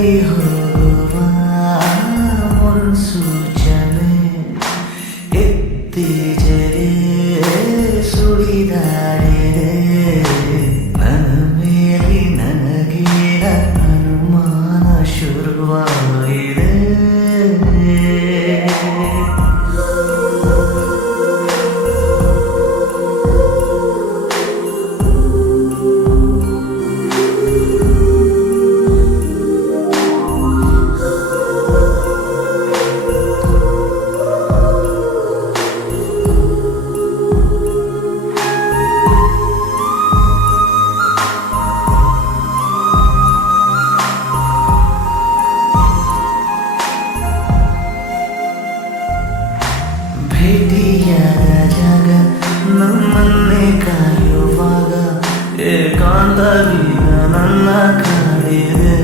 ಸರಿ ಹೋಗುವ ಮುನ್ಸೂಚನೆ ಇತ್ತೀಚೆಗೆ ಸುಳಿದಾಡಿದೆ ನನ್ನ ಮೇಲೆ ನನಗೇನ ಅನುಮಾನ ಶುರುವಾಗಿದೆ ಭೇಟಿಯಾದ ಜಾಗ ನಮ್ಮನ್ನೇ ಕಾಯುವಾಗ ಏಕಾಂತವೀಗ ನನ್ನ ಕಾಡಿದೆ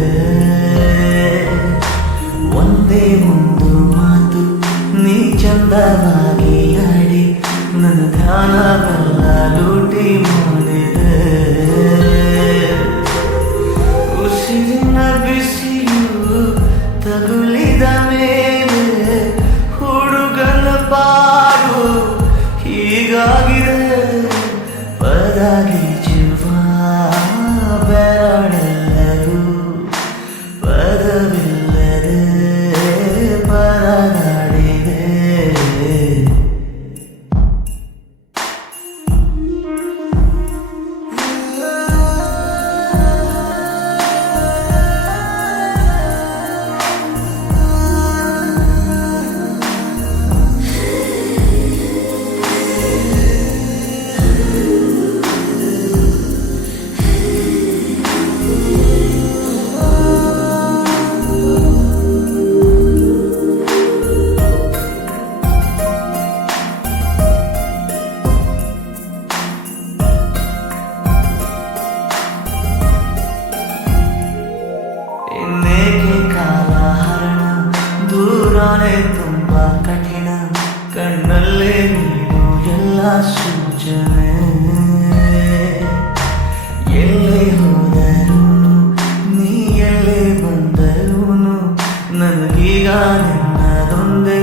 ಒಂದೇ ಒಂದು ಮಾತು ನೀ ಚಂದವಾಗಿ ಆಡಿ ನನ್ನ ಧ್ಯಾನವೆಲ್ಲ ಲೂಟಿ ಮಾಡಿದೆ ಉಸಿರಿನ ಬಿಸಿಯು ತಗುಲಿದ ಮೇಲೆ ಹುಡುಗನ ಪಾಡು ಹೀಗಾಗಿದೆ ಪದಗಿಜುವ ಬೆರಳೆಲ್ಲರೂ ಪದವಿಲ್ಲದೆ ಪರದಾಡಿದೆ ಇನ್ನೇಕೆ ಕಾಲ ಹರಣ ದೂರನೇ ತುಂಬ ಕಠಿಣ ಕಣ್ಣಲ್ಲೇ ನೀನು ಎಲ್ಲ ಸೂಚನೆ ಎಲ್ಲೇ ಹೋದರೂ ನೀ ಎಲ್ಲೇ ಬಂದರೂ ನನಗೀಗ ನಿನ್ನದೊಂದೇ